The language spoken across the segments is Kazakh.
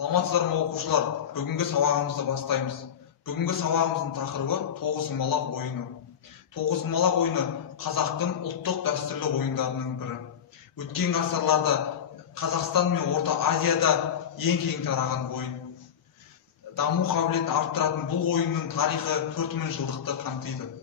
Саламатсыздар ма оқушылар? Бүгінгі сабағымызды бастаймыз. Бүгінгі сабағымыздың тақырыбы тоғызқұмалақ ойыны. Тоғызқұмалақ ойыны қазақтың ұлттық дәстүрлі ойындарының бірі. Өткен ғасырларда Қазақстан мен Орта Азияда ең кең тараған ойын. Даму қабілетін арттыратын бұл ойынның тарихы 4000 жылдықты қамтиды.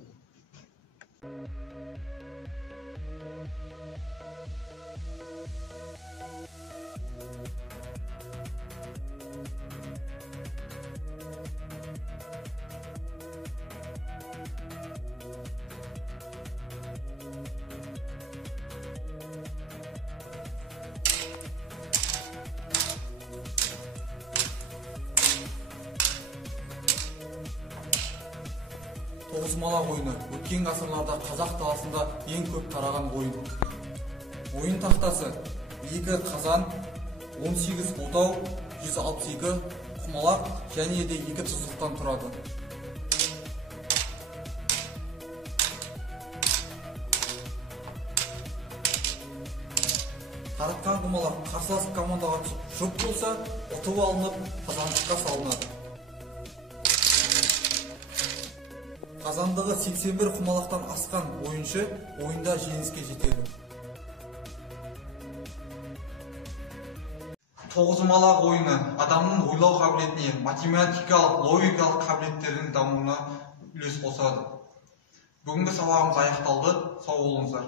Тоғызқұмалақ ойыны өткен ғасырларда қазақ даласында ең көп тараған ойын. Ойын тақтасы 2 қазан, 18 отау, 162 құмалақ және де 2 тұздықтан тұрады. Таратқан құмалақ қарсылас командаға жұп болса, ұтып алынып қазандыққа салынады. Қазандығы 81 құмалақтан асқан ойыншы ойында жеңіске жетеді. Тоғызқұмалақ ойыны адамның ойлау қабілетіне, математикалық, логикалық қабілеттердің дамуына үлес қосады. Бүгінгі сабағымыз аяқталды. Сау болыңыздар.